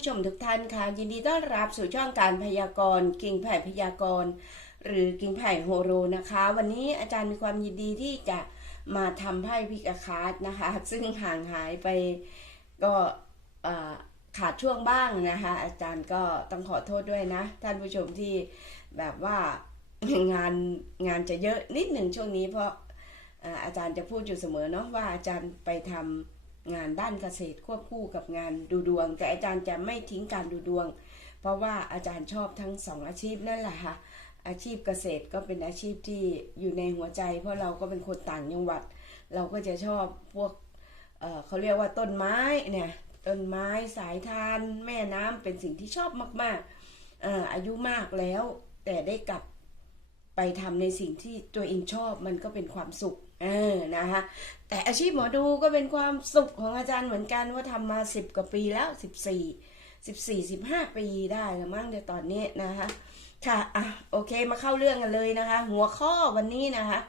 ผู้ชมทุกท่านค่ะ ยินดีต้อนรับสู่ช่องการพยากรณ์กิ่งไผ่พยากรณ์หรือกิ่งไผ่โฮโรนะคะ วันนี้อาจารย์มีความยินดีที่จะมาทำไพ่พิกาคาร์ดนะคะ ซึ่งห่างหายไปก็ขาดช่วงบ้างนะคะ อาจารย์ก็ต้องขอโทษด้วยนะ ท่านผู้ชมที่แบบว่างานงานจะเยอะนิดหนึ่งช่วงนี้เพราะเอ่ออาจารย์จะพูดอยู่เสมอเนาะว่าอาจารย์ไปทำ งานด้านเกษตรควบคู่กับงานดูดวง แต่อาจารย์จะไม่ทิ้งการดูดวง เพราะว่าอาจารย์ชอบทั้งสองอาชีพนั่นแหละค่ะอาชีพเกษตรก็เป็นอาชีพที่อยู่ในหัวใจ เพราะเราก็เป็นคนต่างจังหวัด เราก็จะชอบพวกเเขาเรียกว่าต้นไม้เนี่ยต้นไม้สายทาน แม่น้ำเป็นสิ่งที่ชอบมากๆอออายุมากแล้วแต่ได้กลับไปทำในสิ่งที่ตัวเองชอบมันก็เป็นความสุข เออนะคะแต่อาชีพหมอดูก็เป็นความสุขของอาจารย์เหมือนกันว่าทำมาสิบกว่าปีแล้วสิบสี่สิบสี่สิบห้าปีได้แล้วมั้งเดี๋ยวตอนนี้นะคะค่ะอะโอเคมาเข้าเรื่องกันเลยนะคะ หัวข้อวันนี้นะคะ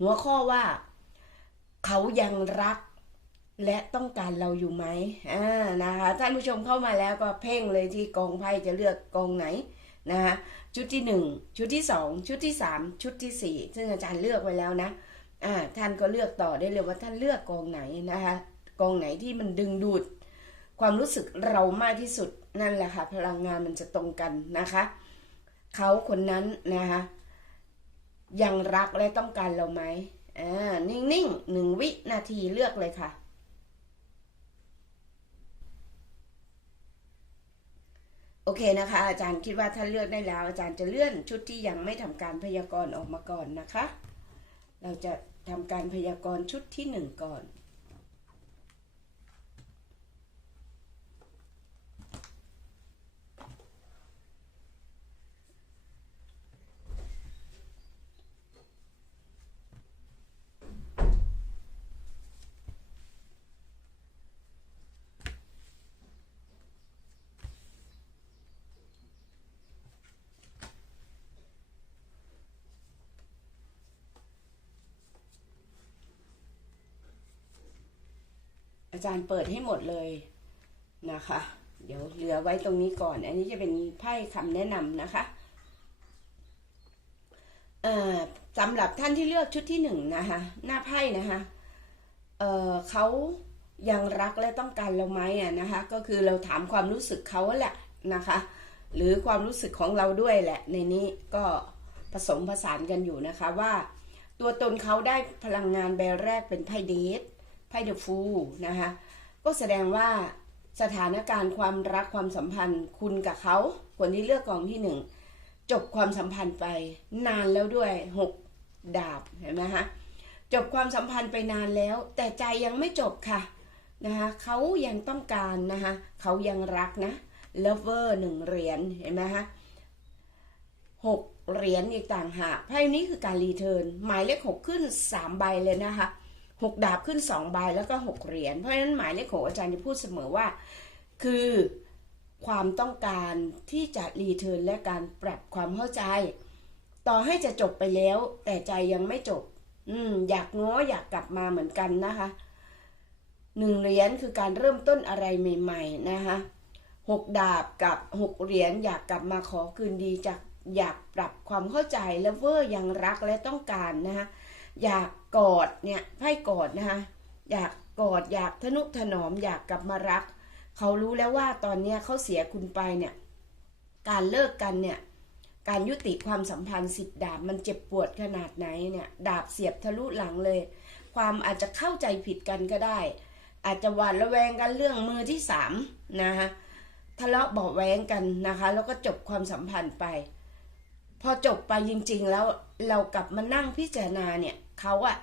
หัวข้อว่า เขายังรักและต้องการเราอยู่ไหมอ่านะคะท่านผู้ชมเข้ามาแล้วก็เพ่งเลยที่กองไพ่จะเลือกกองไหนนะคะชุดที่หนึ่งชุดที่สองชุดที่สามชุดที่สี่ซึ่งอาจารย์เลือกไว้แล้วนะ อ่าท่านก็เลือกต่อได้เลยว่าท่านเลือกกองไหนนะคะกองไหนที่มันดึงดูด ความรู้สึกเรามากที่สุดนั่นแหละค่ะพลังงานมันจะตรงกันนะคะเขาคนนั้นนะคะยังรักและต้องการเราไหมอ่านิ่งๆหนึ่งวินาทีเลือกเลยค่ะโอเคนะคะ อาจารย์คิดว่าถ้านเลือกได้แล้ว อาจารย์จะเลื่อนชุดที่ยังไม่ทำการพยากรณ์ออกมาก่อนนะคะ เราจะทำการพยากรณ์ชุดที่หนึ่งก่อน อาจารย์เปิดให้หมดเลยนะคะ เดี๋ยวเหลือไว้ตรงนี้ก่อน อันนี้จะเป็นไพ่คำแนะนำนะคะสำหรับท่านที่เลือกชุดที่หนึ่งนะคะหน้าไพ่นะคะเเขายังรักและต้องการเราไหมอะนะคะก็คือเราถามความรู้สึกเขาแหละนะคะ หรือความรู้สึกของเราด้วยแหละ ในนี้ก็ผสมผสานกันอยู่นะคะว่า ตัวตนเขาได้พลังงานใบแรกเป็นไพ่เดท ไพ่เดอะฟูนะคะก็แสดงว่าสถานการณ์ความรักความสัมพันธ์ คุณกับเขาคนที่เลือกกองที่หนึ่งจบความสัมพันธ์ไปนานแล้วด้วยหกดาบเห็นไหมคะจบความสัมพันธ์ไปนานแล้ว แต่ใจยังไม่จบค่ะนะคะเขายังต้องการนะคะเขายังรักนะ lover หนึ่งเหรียญเห็นไหมคะหกเหรียญอีกต่างหากไพ่นี้คือการรีเทิร์นหมายเลขหกขึ้นสามใบเลยนะคะ หกดาบขึ้นสองใบแล้วก็หกเหรียญเพราะฉะนั้นหมายเลขหกอาจารย์จะพูดเสมอว่า คือความต้องการที่จะรีเทิร์นและการปรับความเข้าใจ ต่อให้จะจบไปแล้ว แต่ใจยังไม่จบ อืม อยากง้ออยากกลับมาเหมือนกันนะคะหนึ่งเหรียญคือการเริ่มต้นอะไรใหม่ ๆ นะคะหกดาบกับหกเหรียญอยากกลับมาขอคืนดีจากอยากปรับความเข้าใจแล้วเวอร์ยังรักและต้องการนะคะ อยากกอดเนี่ยไพ่กอดนะคะอยากกอดอยากทนุถนอมอยากกลับมารัก เขารู้แล้วว่าตอนเนี้ยเขาเสียคุณไปเนี่ยการเลิกกันเนี่ยการยุติความสัมพันธ์สิบดาบมันเจ็บปวดขนาดไหนเนี่ยดาบเสียบทะลุหลังเลย ความอาจจะเข้าใจผิดกันก็ได้ อาจจะหวาดระแวงกันเรื่องมือที่สามนะคะทะเลาะเบาแวงกันนะคะ แล้วก็จบความสัมพันธ์ไป พอจบไปจริงๆแล้วเรากลับมานั่งพิจารณาเนี่ย เขาอะ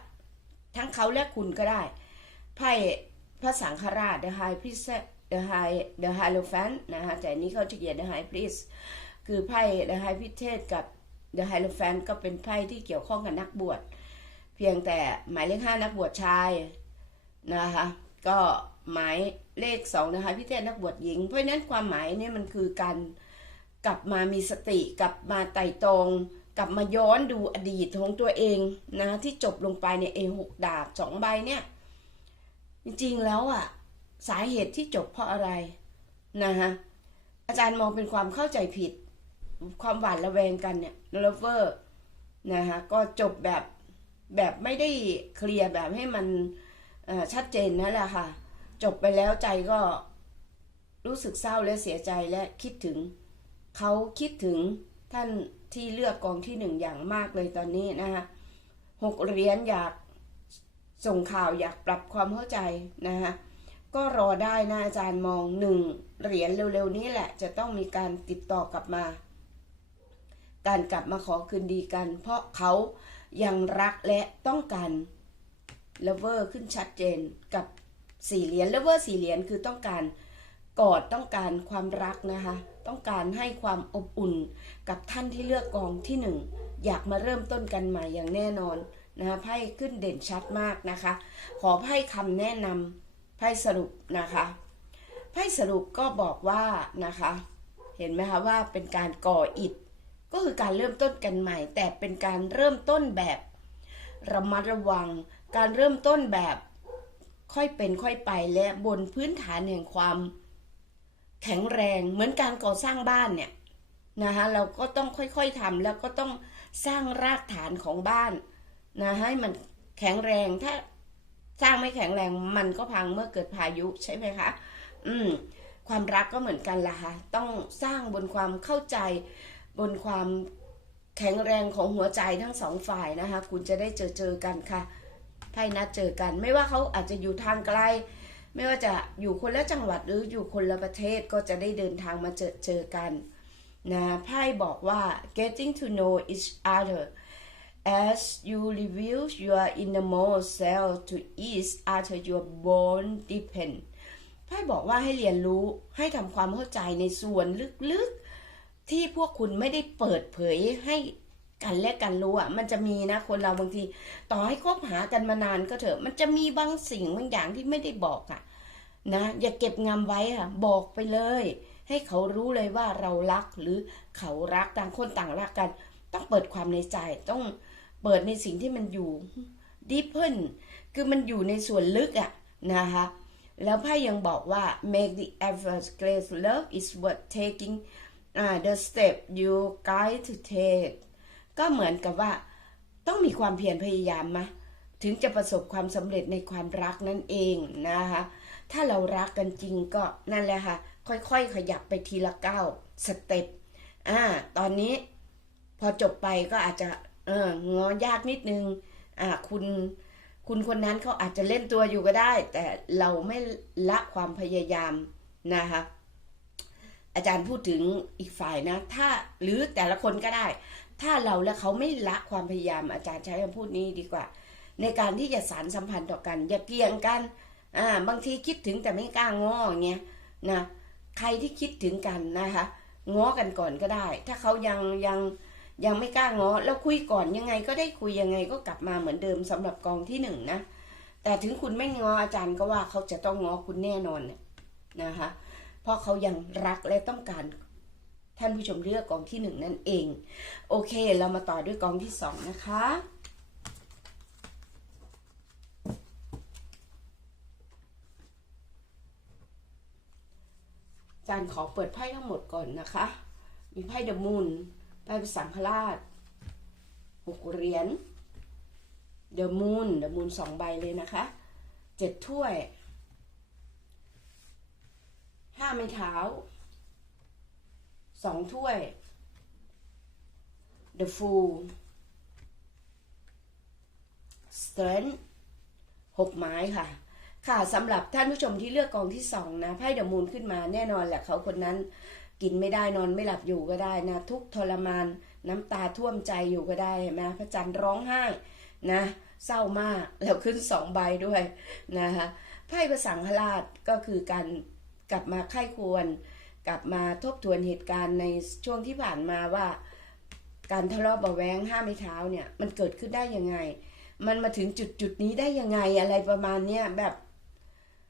ทั้งเขาและคุณก็ได้ ไพ่พระสังฆราช the high priest the high the hierophant นะคะแต่อันนี้เขาจะเขียน the high priest คือไพ่ the high priest กับ the hierophant ก็เป็นไพ่ที่เกี่ยวข้องกับนักบวช เพียงแต่หมายเลขห้านักบวชชายนะคะก็หมายเลขสองนะคะพิเทศนักบวชหญิง เพราะฉะนั้นความหมายเนี่ยมันคือการกลับมามีสติกลับมาไต่ตรง กลับมาย้อนดูอดีตของตัวเองนะที่จบลงไปเนี่ยเอหกดาบสองใบเนี่ย จริงๆแล้วอะ สาเหตุที่จบเพราะอะไรนะคะอาจารย์มองเป็นความเข้าใจผิด ความหวาดระแวงกันเนี่ยเลเวอร์นะคะก็จบแบบแบบไม่ได้เคลียร์แบบให้มันชัดเจนนั่นแหละค่ะ จบไปแล้วใจก็รู้สึกเศร้าและเสียใจและคิดถึง เขาคิดถึงท่าน ที่เลือกกองที่หนึ่งอย่างมากเลยตอนนี้นะคะหกเหรียญอยากส่งข่าวอยากปรับความเข้าใจนะคะก็รอได้นะอาจารย์มองหนึ่งเหรียญเร็วๆนี้แหละ จะต้องมีการติดต่อกลับมา การกลับมาขอคืนดีกัน เพราะเขายังรักและต้องการเลเวอร์ขึ้นชัดเจนกับสี่เหรียญเลเวอร์สี่เหรียญคือต้องการกอดต้องการความรักนะคะ ต้องการให้ความอบอุ่นกับท่านที่เลือกกองที่หนึ่งอยากมาเริ่มต้นกันใหม่อย่างแน่นอนนะคะไพ่ขึ้นเด่นชัดมากนะคะ ขอไพ่คำแนะนำไพ่สรุปนะคะไพ่สรุปก็บอกว่านะคะ เห็นไหมคะว่าเป็นการก่ออิฐก็คือการเริ่มต้นกันใหม่ แต่เป็นการเริ่มต้นแบบระมัดระวัง การเริ่มต้นแบบค่อยเป็นค่อยไปและบนพื้นฐานแห่งความ แข็งแรงเหมือนการก่อสร้างบ้านเนี่ยนะคะเราก็ต้องค่อยๆทำแล้วก็ต้องสร้างรากฐานของบ้านนะให้มันแข็งแรงถ้าสร้างไม่แข็งแรงมันก็พังเมื่อเกิดพายุใช่ไหมคะ อืม ความรักก็เหมือนกันล่ะค่ะต้องสร้างบนความเข้าใจ บนความแข็งแรงของหัวใจทั้งสองฝ่ายนะคะ คุณจะได้เจอเจอกันค่ะไพ่นัดเจอกัน ไม่ว่าเขาอาจจะอยู่ทางไกล ไม่ว่าจะอยู่คนละจังหวัดหรืออยู่คนละประเทศก็จะได้เดินทางมาเจอเจอกันนะไพ่บอกว่า getting to know each other as you reveal your innermost self to each other your bond deepen ไพ่บอกว่าให้เรียนรู้ให้ทำความเข้าใจในส่วนลึกๆ ที่พวกคุณไม่ได้เปิดเผยให้ กันและกันรู้อะ มันจะมีนะคนเราบางที ต่อให้คบหากันมานานก็เถอะ มันจะมีบางสิ่งบางอย่างที่ไม่ได้บอกอะ นะ อย่าเก็บงำไว้อะ บอกไปเลย ให้เขารู้เลยว่าเรารักหรือเขารักต่างคนต่างรักกัน ต้องเปิดความในใจต้องเปิดในสิ่งที่มันอยู่ deepen คือมันอยู่ในส่วนลึกอะนะคะแล้วไพ่ยังบอกว่า make the effort great love is worth taking uh, the step you guide to take ก็เหมือนกับว่า ต้องมีความเพียรพยายามมาถึงจะประสบความสำเร็จในความรักนั่นเองนะคะ ถ้าเรารักกันจริงก็นั่นแหละค่ะ ค่อยๆ ขยับไปทีละก้าวสเต็ปอ่าตอนนี้พอจบไปก็อาจจะเอองอยากนิดนึงอ่าคุณคุณคนนั้นเขาอาจจะเล่นตัวอยู่ก็ได้ แต่เราไม่ละความพยายามนะคะอาจารย์พูดถึงอีกฝ่ายนะ ถ้าหรือแต่ละคนก็ได้ ถ้าเราและเขาไม่ละความพยายามอาจารย์ใช้คำพูดนี้ดีกว่า ในการที่จะสารสัมพันธ์ต่อกัน อย่าเกี่ยงกันอ่าบางทีคิดถึงแต่ไม่กล้าง้อเงี้ยนะใครที่คิดถึงกันนะคะง้อกันก่อนก็ได้ ถ้าเขายังยังยังไม่กล้าง้อแล้วคุยก่อนยังไงก็ได้คุยยังไงก็กลับมาเหมือนเดิมสำหรับกองที่หนึ่งนะแต่ถึงคุณไม่ง้ออาจารย์ก็ว่าเขาจะต้องง้อคุณแน่นอนนะคะเพราะเขายังรักและต้องการ ท่านผู้ชมเลือกกองที่หนึ่งนั่นเอง โอเค เรามาต่อด้วยกองที่สองนะคะจารย์ขอเปิดไพ่ทั้งหมดก่อนนะคะ มีไพ่เดอะมูนไพ่ภาษาพราชหกเหรียญเดอะมูนเดอะมูนสองใบเลยนะคะเจ็ดถ้วยห้าไม้เท้า สองถ้วย The Fool Strength หกไม้ค่ะ ค่ะสำหรับท่านผู้ชมที่เลือกกองที่สองนะไพ่เดอะมูนขึ้นมาแน่นอนแหละเขาคนนั้นกินไม่ได้นอนไม่หลับอยู่ก็ได้นะทุกทรมานน้ำตาท่วมใจอยู่ก็ได้เห็นไหมพระจันทร์ร้องไห้นะเศร้ามากแล้วขึ้นสองใบด้วยนะคะไพ่ประสังฆราชก็คือการกลับมาไข้ควร กลับมาทบทวนเหตุการณ์ในช่วงที่ผ่านมาว่า การทะเลาะเบาแวงห้ามไม่เท้าเนี่ย มันเกิดขึ้นได้ยังไง มันมาถึงจุดจุดนี้ได้ยังไงอะไรประมาณเนี้ยแบบ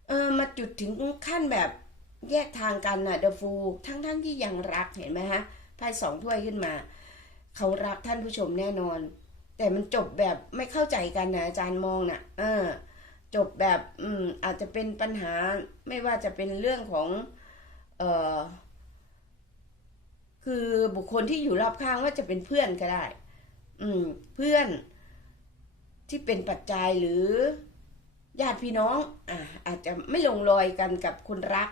เออมาจุดถึงขั้นแบบแยกทางกันน่ะเดฟู ทั้งทั้งที่ยังรักเห็นไหมฮะไพ่สองถ้วยขึ้นมา เขารักท่านผู้ชมแน่นอน แต่มันจบแบบไม่เข้าใจกันนะอาจารย์มองน่ะ เออ จบแบบ อืม อาจจะเป็นปัญหาไม่ว่าจะเป็นเรื่องของ เออคือบุคคลที่อยู่รอบข้างว่าจะเป็นเพื่อนก็ได้ อืม เพื่อนที่เป็นปัจจัยหรือญาติพี่น้อง อ่าอาจจะไม่ลงรอยกันกับคนรัก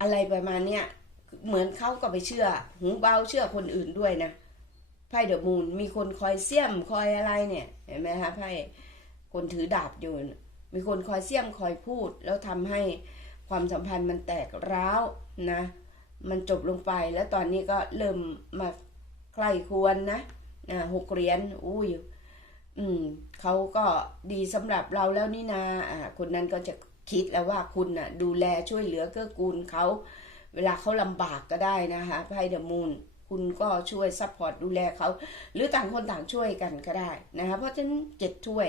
อะไรประมาณเนี้ยเหมือนเขาก็ไปเชื่อ หูเบาเชื่อคนอื่นด้วยนะไพ่เดอะมูนมีคนคอยเสี่ยมคอยอะไรเนี่ย เห็นไหมคะไพ่คนถือดาบอยู่ มีคนคอยเสี่ยมคอยพูด แล้วทำให้ ความสัมพันธ์มันแตกร้าวนะ มันจบลงไปแล้วตอนนี้ก็เริ่มมาใคร่ควรนะอ่าหกเหรียญอุ้ยอืมเขาก็ดีสำหรับเราแล้วนี่นาอ่าคนนั้นก็จะคิดแล้วว่าคุณน่ะ ดูแลช่วยเหลือเกื้อกูลเขาเวลาเขาลำบากก็ได้นะคะไพ่เดอะมูนคุณก็ช่วยซัพพอร์ตดูแลเขา หรือต่างคนต่างช่วยกันก็ได้นะคะเพราะฉะนั้นเจ็ดถ้วย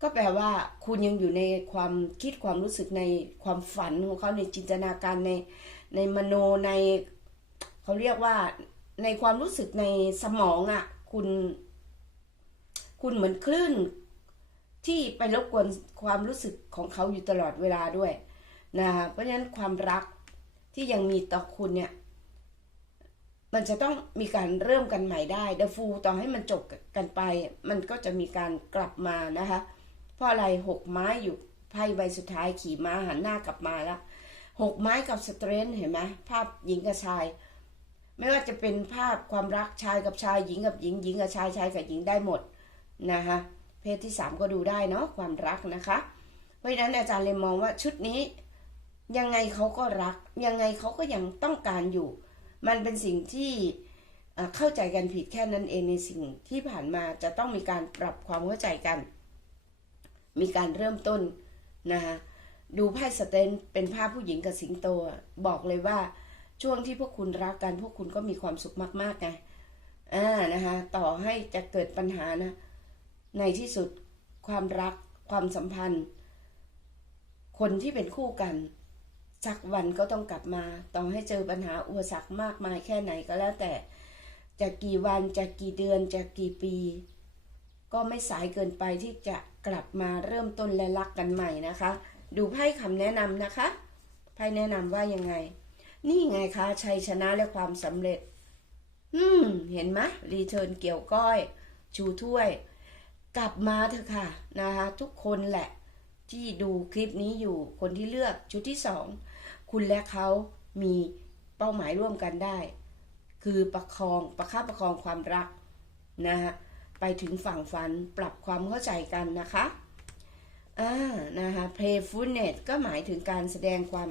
ก็แปลว่าคุณยังอยู่ในความคิดความรู้สึกในความฝันของเขาในจินตนาการในในมโนในเขาเรียกว่าในความรู้สึกในสมองอะ่ะ คุณ คุณเหมือนคลื่นที่ไปรบกวนความรู้สึกของเขาอยู่ตลอดเวลาด้วยนะคะเพราะฉะนั้นความรักที่ยังมีต่อคุณเนี่ย มันจะต้องมีการเริ่มกันใหม่ได้เดฟูต่อให้มันจบกันไป มันก็จะมีการกลับมานะคะ เพราะอะไรหกไม้อยู่ไพ่ใบสุดท้ายขี่ม้าหันหน้ากลับมาแล้วหกไม้กับสเตรนท์เห็นไหมภาพหญิงกับชาย ไม่ว่าจะเป็นภาพความรักชายกับชายหญิงกับหญิงหญิงกับชายชายกับหญิงได้หมดนะคะเพศที่สามก็ดูได้เนาะความรักนะคะ เพราะฉะนั้นอาจารย์เลยมองว่าชุดนี้ ยังไงเขาก็รัก ยังไงเขาก็ยังต้องการอยู่ มันเป็นสิ่งที่เข้าใจกันผิดแค่นั้นเองในสิ่งที่ผ่านมาจะต้องมีการปรับความเข้าใจกัน มีการเริ่มต้นนะคะดูไพ่สเตนเป็นภาพผู้หญิงกับสิงโตบอกเลยว่าช่วงที่พวกคุณรักกันพวกคุณก็มีความสุขมากๆไงอ่านะคะต่อให้จะเกิดปัญหานะในที่สุดความรักความสัมพันธ์ คนที่เป็นคู่กันสักวันก็ต้องกลับมาต้องให้เจอปัญหาอุปสรรคมากมายแค่ไหนก็แล้วแต่จะกี่วันจะกี่เดือนจะกี่ปี ก็ไม่สายเกินไปที่จะ กลับมาเริ่มต้นและรักกันใหม่นะคะ ดูไพ่คำแนะนำนะคะไพ่แนะนำว่ายังไง นี่ไงคะชัยชนะและความสำเร็จ อืม เห็นไหมรีเทิร์นเกี่ยวก้อย ชูถ้วย กลับมาเถอะค่ะนะคะ ทุกคนแหละ ที่ดูคลิปนี้อยู่คนที่เลือกชุดที่สองคุณและเขามีเป้าหมายร่วมกันได้ คือประคองประคับประคองความรักนะฮะ ไปถึงฝั่งฝันปรับความเข้าใจกันนะคะอ่านะคะ playfulness ก็หมายถึงการแสดงความ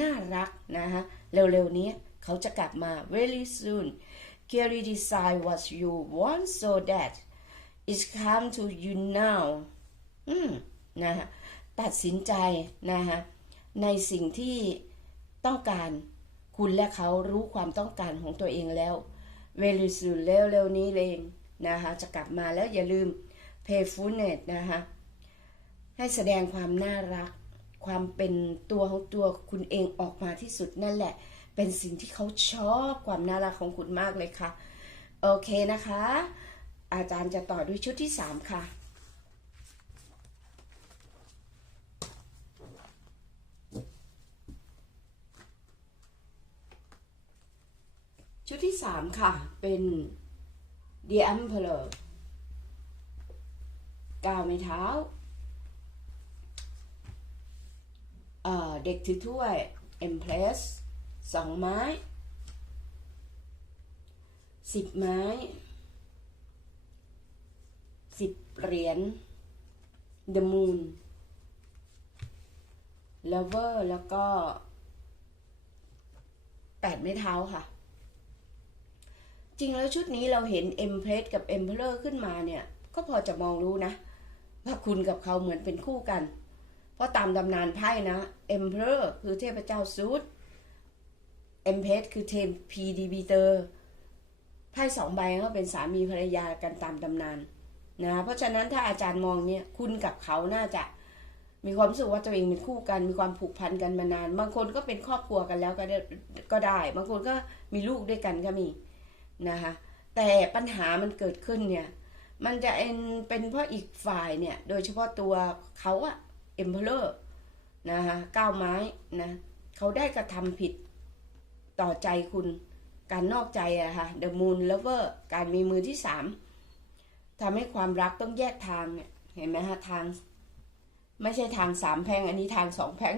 น่ารักนะคะเร็วๆนี้เขาจะกลับมา very soon clearly decide what you want so that it's come to you now อืมนะคะตัดสินใจนะคะในสิ่งที่ต้องการคุณและเขารู้ความต้องการของตัวเองแล้ว very soon เร็วๆนี้เอง นะคะจะกลับมาแล้วอย่าลืม playfulness นะคะให้แสดงความน่ารัก ความเป็นตัวของตัวคุณเองออกมาที่สุดนั่นแหละ เป็นสิ่งที่เขาชอบความน่ารักของคุณมากเลยค่ะ โอเคนะคะ อาจารย์จะต่อด้วยชุดที่ 3 ค่ะชุดที่ 3 ค่ะ เป็น The Emperor ก้าวไม่เท้าเด็กถือถ้วย Empress สองไม้สิบไม้สิบเหรียญ The Moon Lover แล้วก็แปดไม้เท้าค่ะ ริงแล้วชุดนี้เราเห็น Empress กับ Emperor ขึ้นมาเนี่ย ก็พอจะมองรู้นะ ว่าคุณกับเขาเหมือนเป็นคู่กัน เพราะตามตำนานไพ่นะ Emperor คือเทพเจ้าซูด Empress คือเทพีดีบีเตอร์ไพ่สองใบก็เป็นสามีภรรยากันตามตำนานนะเพราะฉะนั้นถ้าอาจารย์มองเนี่ยคุณกับเขาน่าจะมีความรู้สึกว่าตัวเองเป็นคู่กัน มีความผูกพันกันมานาน บางคนก็เป็นครอบครัวกันแล้วก็ได้ก็ได้ บางคนก็มีลูกด้วยกันก็มี นะคะแต่ปัญหามันเกิดขึ้นเนี่ย มันจะเป็นเป็นเพราะอีกฝ่ายเนี่ย โดยเฉพาะตัวเขาอะเอ็มเพลอร์นะคะก้าวไม้นะเขาได้กระทำผิดต่อใจคุณการนอกใจอะค่ะ The Moon Lover การมีมือที่สามทำให้ความรักต้องแยกทางเนี่ยเห็นไหมฮะทาง ไม่ใช่ทางสามแพงอันนี้ทางสองแพง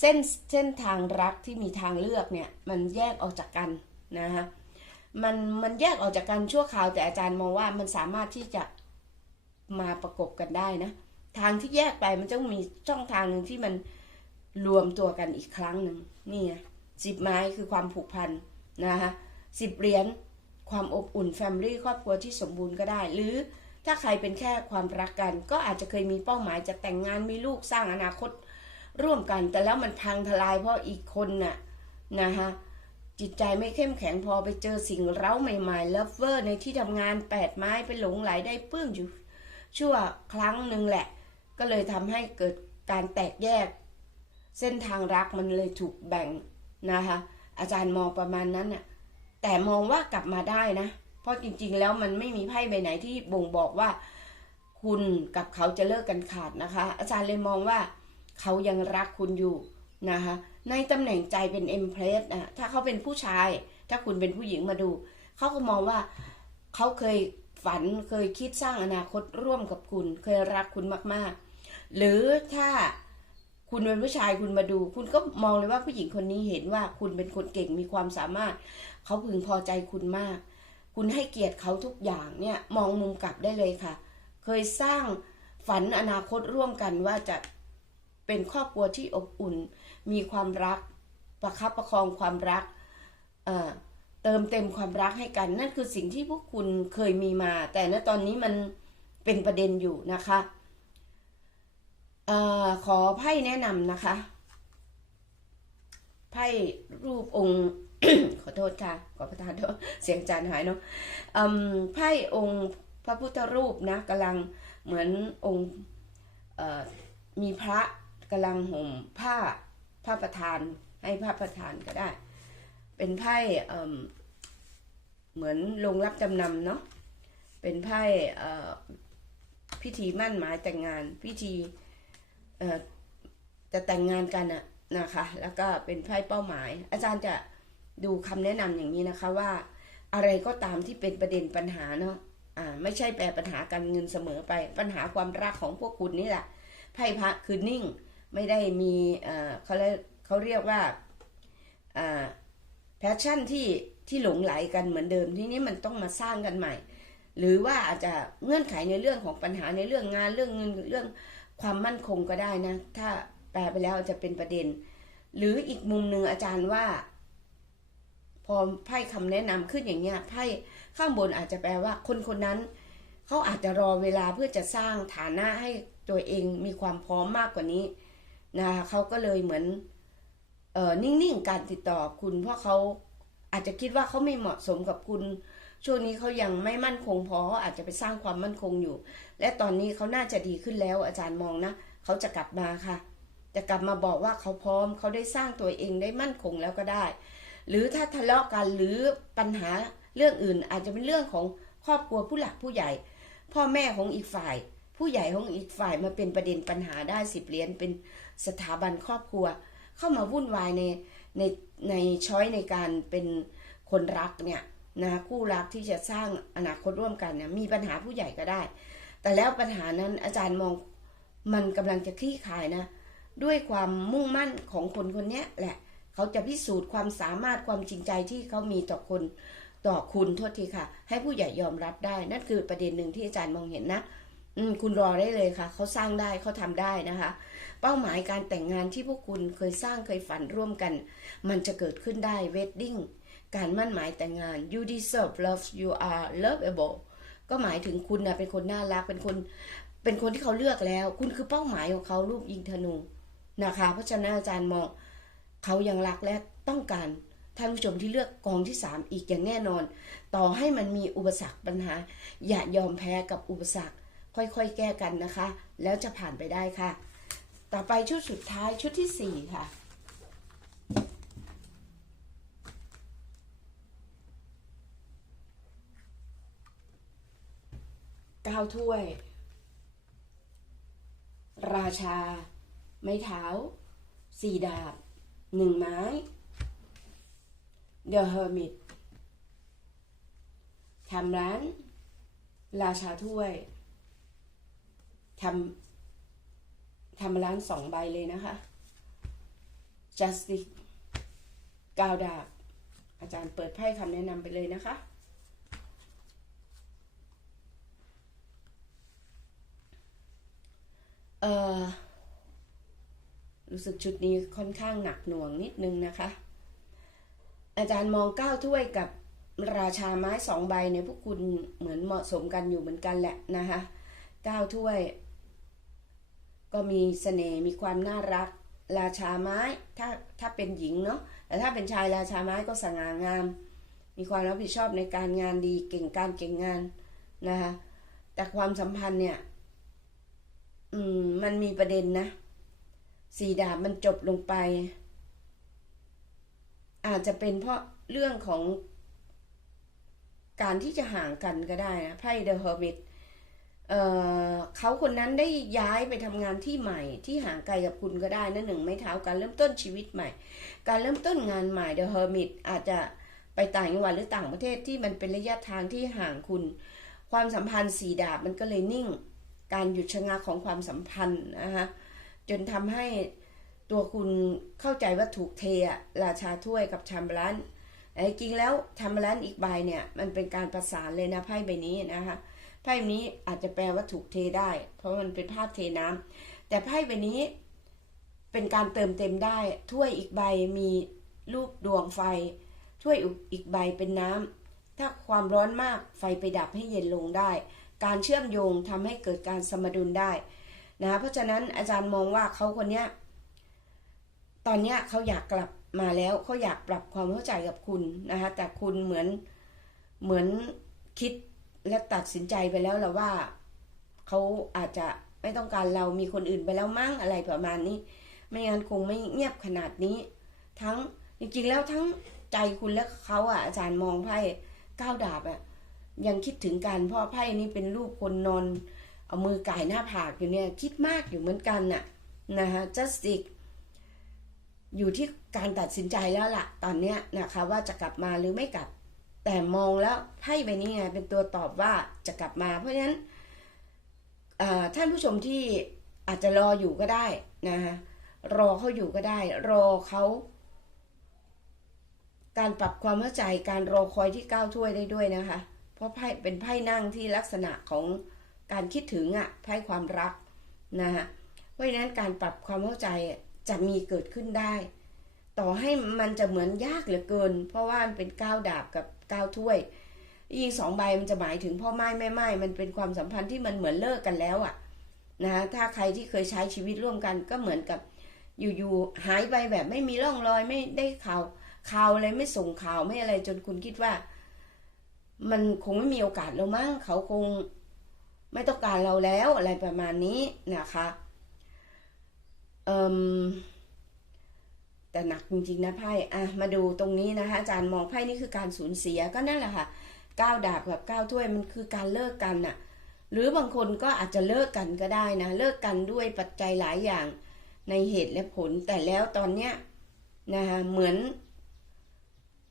เส้นเส้นทางรักที่มีทางเลือกเนี่ย มันแยกออกจากกันนะฮะ มันมันแยกออกจากกันชั่วคราวแต่อาจารย์มองว่ามันสามารถที่จะมาประกบกันได้นะ ทางที่แยกไปมันต้องมีช่องทางหนึ่งที่มันรวมตัวกันอีกครั้งหนึ่งนี่ไงสิบไม้คือความผูกพันนะคะสิบเหรียญความอบอุ่นแฟมิลี่ครอบครัวที่สมบูรณ์ก็ได้ หรือถ้าใครเป็นแค่ความรักกัน ก็อาจจะเคยมีเป้าหมายจะแต่งงานมีลูกสร้างอนาคตร่วมกัน แต่แล้วมันพังทลายเพราะอีกคนน่ะนะคะ จิตใจไม่เข้มแข็งพอไปเจอสิ่งเร้าใหม่ๆเลิฟเวอร์ในที่ทำงานแปดไม้ไปหลงไหลได้ปื้มอยู่ ชั่วครั้งหนึ่งแหละ ก็เลยทำให้เกิดการแตกแยก เส้นทางรักมันเลยถูกแบ่งนะคะอาจารย์มองประมาณนั้นน่ะแต่มองว่ากลับมาได้นะ เพราะจริงๆแล้วมันไม่มีไพ่ใบไหนที่บ่งบอกว่า คุณกับเขาจะเลิกกันขาดนะคะ อาจารย์เลยมองว่า เขายังรักคุณอยู่นะคะ ในตำแหน่งใจเป็นเอ็มเพรสนะถ้าเขาเป็นผู้ชาย ถ้าคุณเป็นผู้หญิงมาดู เขาก็มองว่าเขาเคยฝันเคยคิดสร้างอนาคตร่วมกับคุณ เคยรักคุณมากๆ หรือถ้าคุณเป็นผู้ชายคุณมาดู คุณก็มองเลยว่าผู้หญิงคนนี้เห็นว่าคุณเป็นคนเก่งมีความสามารถ เขาพึงพอใจคุณมาก คุณให้เกียรติเขาทุกอย่างเนี่ยมองมุมกลับได้เลยค่ะ เคยสร้างฝันอนาคตร่วมกันว่าจะเป็นครอบครัวที่อบอุ่น มีความรัก ประคับประคองความรักเเติมเต็มความรักให้กัน นั่นคือสิ่งที่พวกคุณเคยมีมา แต่ณตอนนี้มันเป็นประเด็นอยู่นะคะออขอไพ่แนะนำนะคะ ไพ่รูปองค์ ขอโทษค่ะ ขอประทานโทษเสียงจานหายเนาะไพ่องค์พระพุทธรูปนะกำลังเหมือนองค์มีพระกำลังห่มผ้า ผ้าประทานให้ผ้าประทานก็ได้ เป็นไพ่เหมือนลงรับจำนำเนาะเป็นไพ่พิธีมั่นหมายแต่งงานพิธีจะแต่งงานกันอะนะคะ แล้วก็เป็นไพ่เป้าหมาย อาจารย์จะดูคำแนะนำอย่างนี้นะคะว่าอะไรก็ตามที่เป็นประเด็นปัญหาเนาะอ่าไม่ใช่แปลปัญหาการเงินเสมอไปปัญหาความรักของพวกคุณนี่แหละไพ่พระคือนิ่ง ไม่ได้มีเขาเรียกเขาเรียกว่าอ่าแพชชั่นที่ที่หลงไหลกันเหมือนเดิมทีนี้มันต้องมาสร้างกันใหม่ หรือว่าอาจจะเงื่อนไขในเรื่องของปัญหาในเรื่องงานเรื่องเงินเรื่องความมั่นคงก็ได้นะ ถ้าแปลไปแล้วจะเป็นประเด็น หรืออีกมุมหนึ่งอาจารย์ว่า พอไพ่คำแนะนำขึ้นอย่างเงี้ยไพ่ข้างบนอาจจะแปลว่าคนคนนั้นเขาอาจจะรอเวลาเพื่อจะสร้างฐานะให้ตัวเองมีความพร้อมมากกว่านี้ นะคะเขาก็เลยเหมือนเออนิ่งๆ การติดต่อคุณ เพราะเขาอาจจะคิดว่าเขาไม่เหมาะสมกับคุณ ช่วงนี้เขายังไม่มั่นคงพออาจจะไปสร้างความมั่นคงอยู่ และตอนนี้เขาน่าจะดีขึ้นแล้ว อาจารย์มองนะเขาจะกลับมาค่ะ จะกลับมาบอกว่าเขาพร้อมเขาได้สร้างตัวเองได้มั่นคงแล้วก็ได้ หรือถ้าทะเลาะกันหรือปัญหาเรื่องอื่นอาจจะเป็นเรื่องของครอบครัวผู้หลักผู้ใหญ่ พ่อแม่ของอีกฝ่าย ผู้ใหญ่ของอีกฝ่ายมาเป็นประเด็นปัญหาได้สิบเหรียญเป็นสถาบันครอบครัว เข้ามาวุ่นวายในในในช้อยในการเป็นคนรักเนี่ยนะคู่รักที่จะสร้างอนาคตร่วมกันเนี่ยมีปัญหาผู้ใหญ่ก็ได้ แต่แล้วปัญหานั้นอาจารย์มองมันกำลังจะคลี่คลายนะ ด้วยความมุ่งมั่นของคนคนนี้แหละ เขาจะพิสูจน์ความสามารถความจริงใจที่เขามีต่อคนต่อคุณโทษทีค่ะ ให้ผู้ใหญ่ยอมรับได้ นั่นคือประเด็นหนึ่งที่อาจารย์มองเห็นนะ อืมคุณรอได้เลยค่ะ เขาสร้างได้เขาทำได้นะคะ เป้าหมายการแต่งงานที่พวกคุณเคยสร้างเคยฝันร่วมกัน มันจะเกิดขึ้นได้ wedding การมั่นหมายแต่งงาน you deserve love you are lovable ก็หมายถึงคุณนะเป็นคนน่ารักเป็นคนเป็นคนที่เขาเลือกแล้ว คุณคือเป้าหมายของเขารูปยิงธนูนะคะ เพราะฉะนั้นอาจารย์มองเขายังรักและต้องการท่านผู้ชมที่เลือกกองที่ 3 อีกอย่างแน่นอน ต่อให้มันมีอุปสรรคปัญหา อย่ายอมแพ้กับอุปสรรค ค่อยๆ แก้กันนะคะ แล้วจะผ่านไปได้ค่ะ ต่อไปชุดสุดท้ายชุดที่ 4 ค่ะ เก้าถ้วย ราชา ไม้เท้า สี่ดาบ หนึ่งไม้ The Hermit ทำร้านราชาถ้วย ทำทำร้านสองใบเลยนะคะ Justice กาวดาบ อาจารย์เปิดไพ่คำแนะนำไปเลยนะคะเออรู้สึกชุดนี้ค่อนข้างหนักหน่วงนิดนึงนะคะ อาจารย์มองก้าวถ้วยกับราชาไม้สองใบเนี่ยพวกคุณเหมือนเหมาะสมกันอยู่เหมือนกันแหละนะคะก้าวถ้วย ก็มีเสน่ห์มีความน่ารัก ราชาไม้ถ้าถ้าเป็นหญิงเนาะแต่ถ้าเป็นชายราชาไม้ก็สง่างาม มีความรับผิดชอบในการงานดีเก่งการเก่งงานนะคะแต่ความสัมพันธ์เนี่ยอืมมันมีประเด็นนะสีดาบมันจบลงไป อาจจะเป็นเพราะเรื่องของการที่จะห่างกันก็ได้นะไพ่เดอะเฮอร์มิต เเขาคนนั้นได้ย้ายไปทำงานที่ใหม่ ที่ห่างไกลกับคุณก็ได้นะหนึ่งไม่เท้าการเริ่มต้นชีวิตใหม่ การเริ่มต้นงานใหม่เดอะเฮอร์มิตอาจจะไปต่างจังหวัดหรือต่างประเทศที่มันเป็นระยะทางที่ห่างคุณ ความสัมพันธ์สีดาบมันก็เลยนิ่ง การหยุดชะงักของความสัมพันธ์นะคะจนทำให้ตัวคุณเข้าใจว่าถูกเทราชาถ้วยกับชามบลันแต่จริงแล้วชามบลันอีกใบเนี่ยมันเป็นการประสานเลยนะไพ่ใบนี้นะคะ ไพ่นี้อาจจะแปลว่าถูกเทได้ เพราะมันเป็นภาพเทน้ำแต่ไพ่ใบนี้เป็นการเติมเต็มได้ ถ้วยอีกใบมีรูปดวงไฟ ถ้วยอีกใบเป็นน้ำถ้าความร้อนมากไฟไปดับให้เย็นลงได้ การเชื่อมโยงทำให้เกิดการสมดุลได้นะเพราะฉะนั้นอาจารย์มองว่าเขาคนเนี้ยตอนเนี้ยเขาอยากกลับมาแล้วเขาอยากปรับความเข้าใจกับคุณนะคะแต่คุณเหมือนเหมือนคิด และตัดสินใจไปแล้วแหละว่าเขาอาจจะไม่ต้องการเรามีคนอื่นไปแล้วมั้งอะไรประมาณนี้ ไม่งั้นคงไม่เงียบขนาดนี้ ทั้งจริงๆแล้วทั้งใจคุณและเขาอะอาจารย์มองไพ่ก้าวดาบอะยังคิดถึงกันเพราะไพ่นี้เป็นรูปคนนอนเอามือก่ายหน้าผากอยู่เนี่ยคิดมากอยู่เหมือนกันน่ะนะคะ justice อยู่ที่การตัดสินใจแล้วล่ะ ตอนเนี้ยนะคะว่าจะกลับมาหรือไม่กลับ แต่มองแล้วไพ่ใบนี้ไงเป็นตัวตอบว่าจะกลับมา เพราะฉะนั้นท่านผู้ชมที่อาจจะรออยู่ก็ได้นะคะรอเขาอยู่ก็ได้ รอเขาการปรับความเข้าใจการรอคอยที่ก้าวถ้วยได้ด้วยนะคะ เพราะไพ่เป็นไพ่นั่งที่ลักษณะของการคิดถึงอะ่ะไพ่ความรักนะคะเพราะฉะนั้นการปรับความเข้าใจจะมีเกิดขึ้นได้ ต่อให้มันจะเหมือนยากเหลือเกิน เพราะว่ามันเป็นก้าวดาบกับ ก้าวถ้วย ยิงสองใบมันจะหมายถึงพ่อไม้แม่ไม้มันเป็นความสัมพันธ์ที่มันเหมือนเลิกกันแล้วอะ่ะนะถ้าใครที่เคยใช้ชีวิตร่วมกันก็เหมือนกับอยู่ๆหายไปแบบไม่มีร่องรอยไม่ได้ข่าวข่าวอะไรไม่ส่งข่าวไม่อะไรจนคุณคิดว่า มันคงไม่มีโอกาสแล้วมั้งเขาคงไม่ต้องการเราแล้วอะไรประมาณนี้นะคะเอ่ม แต่หนักจริงๆนะไพ่อะมาดูตรงนี้นะคะอาจารย์มองไพ่นี่คือการสูญเสียก็นั่นแหละค่ะก้าวดาบกับก้าวถ้วยมันคือการเลิกกันน่ะ หรือบางคนก็อาจจะเลิกกันก็ได้นะ เลิกกันด้วยปัจจัยหลายอย่างในเหตุและผลแต่แล้วตอนเนี้ยนะคะเหมือน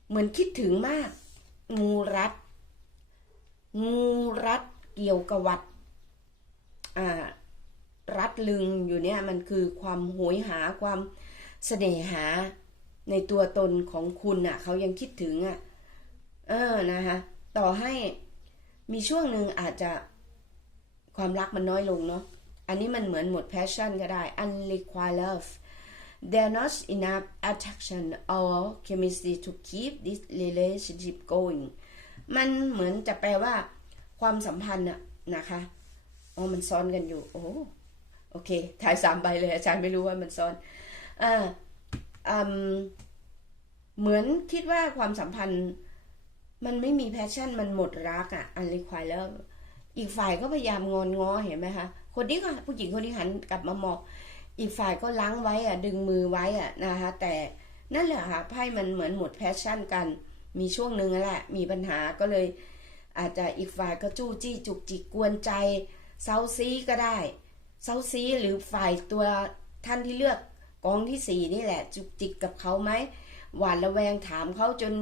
เหมือนคิดถึงมาก งูรัด งูรัดเกี่ยวกับวัดอ่ารัดลึงอยู่เนี่ยมันคือความโหยหาความ เสน่หาในตัวตนของคุณอะ่ะ เขายังคิดถึงอะ่ะ เออนะคะ ต่อให้มีช่วงหนึ่งอาจจะความรักมันน้อยลงเนาะ อันนี้มันเหมือนหมด passion ก็ได้ unrequited love there not enough attraction or chemistry to keep this relationship going มันเหมือนจะแปลว่า ความสัมพันธ์อะนะคะอ๋อมันซ้อนกันอยู่ โอ้โอเค ถ่ายสามใบเลยอาจารย์ไม่รู้ว่ามันซ้อน อ่าอืมเหมือนคิดว่าความสัมพันธ์ มันไม่มีแพชชั่นมันหมดรักอะ่ะอันรีควายแล้วอีกฝ่ายก็พยายามงอนง้อเห็นไหมคะคนนี้ก็ผู้หญิงคนนี้หันกลับมามองอีกฝ่ายก็ล้างไว้อะดึงมือไว้อะนะคะ แต่นั่นแหละค่ะไพ่มันเหมือนหมดแพชชั่นกัน มีช่วงหนึ่งแหละ มีปัญหาก็เลย อาจจะอีกฝ่ายก็จู้จี้จุกจิกกวนใจเซาซีก็ได้เซาซีหรือฝ่ายตัวท่านที่เลือก กองที่สี่นี่แหละ จุกจิกกับเขาไหมหวานระแวงถามเขาจน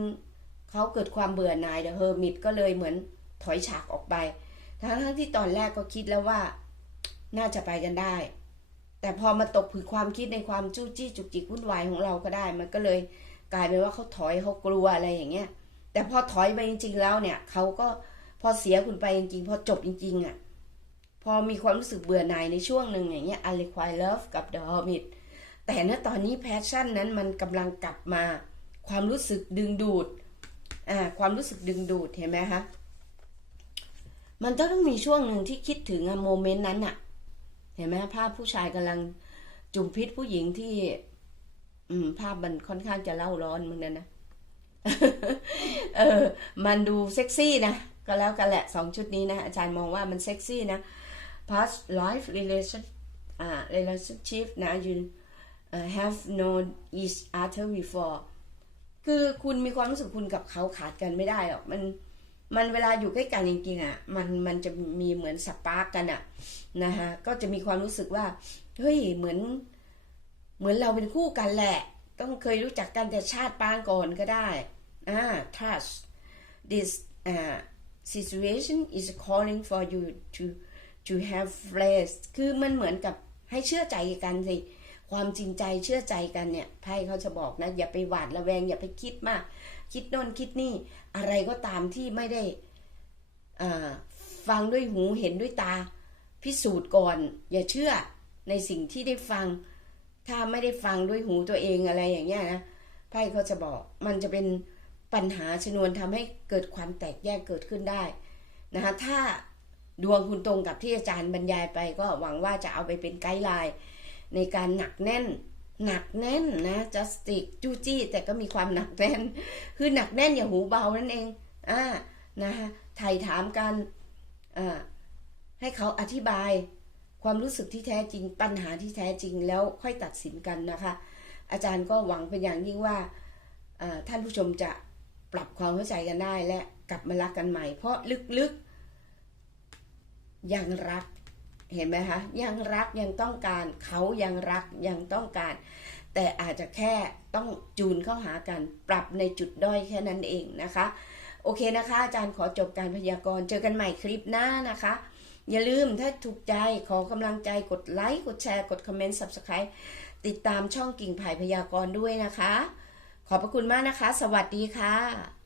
เขาเกิดความเบื่อหน่ายเดอะเฮอร์มิตก็เลยเหมือนถอยฉากออกไป ทั้งทั้งที่ตอนแรกก็คิดแล้วว่า น่าจะไปกันได้ แต่พอมาตกผึกความคิดในความจู้จี้จุกจิกวุ่นวายของเราก็ได้ มันก็เลยกลายเป็นว่าเขาถอยเขากลัวอะไรอย่างเงี้ย แต่พอถอยไปจริง ๆ แล้วเนี่ยเขาก็พอเสียคุณไปจริงๆ พอจบจริง ๆอะ พอมีความรู้สึกเบื่อหน่ายในช่วงหนึ่งอย่างเงี้ย I require love กับ The Hermit แต่ณตอนนี้แพชชั่นนั้นมันกำลังกลับมา ความรู้สึกดึงดูดอ่าความรู้สึกดึงดูดเห็นไหมคะมันต้องมีช่วงหนึ่งที่คิดถึงอะโมเมนต์นั้นอะเห็นไหมภาพผู้ชายกำลังจุ่มพิษผู้หญิงที่ อืม ภาพมันค่อนข้างจะเล่าร้อนมือนกันนะเออ มันดูเซ็กซี่นะ ก็แล้วกันแหละสองชุดนี้นะ อาจารย์มองว่ามันเซ็กซี่นะ past life relation อ่า relationship นะ you have known each other before คือคุณมีความรู้สึกคุณกับเขาขาดกันไม่ได้หรอกมันมันเวลาอยู่ใกล้กันจริงๆอะมันมันจะมีเหมือนสปาร์กกันอะนะฮะก็จะมีความรู้สึกว่าเฮ้ยเหมือน เหมือนเราเป็นคู่กันแหละ ต้องเคยรู้จักกันแต่ชาติปางก่อนก็ได้อ่า trust this uh, situation is calling for you to to have faith คือมันเหมือนกับให้เชื่อใจกันสิ ความจริงใจเชื่อใจกันเนี่ยไพ่เขาจะบอกนะ อย่าไปหวาดระแวง อย่าไปคิดมาก คิดโน่นคิดนี่ อะไรก็ตามที่ไม่ได้ฟังด้วยหูเห็นด้วยตา พิสูจน์ก่อน อย่าเชื่อในสิ่งที่ได้ฟัง ถ้าไม่ได้ฟังด้วยหูตัวเองอะไรอย่างเงี้ยนะไพ่เขาจะบอกมันจะเป็นปัญหาชนวนทำให้เกิดความแตกแยกเกิดขึ้นได้นะคะถ้าดวงคุณตรงกับที่อาจารย์บรรยายไปก็หวังว่าจะเอาไปเป็นไกด์ไลน์ ในการหนักแน่นหนักแน่นนะจัสติกจู้จี้ แต่ก็มีความหนักแน่น คือหนักแน่นอย่าหูเบานั่นเองอ่านะคะไถ่ถามกันอ่าให้เขาอธิบายความรู้สึกที่แท้จริงปัญหาที่แท้จริงแล้วค่อยตัดสินกันนะคะ อาจารย์ก็หวังเป็นอย่างยิ่งว่าอ่าท่านผู้ชมจะปรับความเข้าใจกันได้และกลับมารักกันใหม่ เพราะลึกๆยังรัก เห็นไหมคะยังรักยังต้องการเขายังรักยังต้องการ แต่อาจจะแค่ต้องจูนเข้าหากันปรับในจุดด้อยแค่นั้นเองนะคะ โอเคนะคะ อาจารย์ขอจบการพยากรณ์เจอกันใหม่คลิปหน้านะคะ อย่าลืมถ้าถูกใจขอกำลังใจกดไลค์กดแชร์กดคอมเมนต์ subscribe ติดตามช่องกิ่งไผ่พยากรณ์ด้วยนะคะ ขอบพระคุณมากนะคะ สวัสดีค่ะ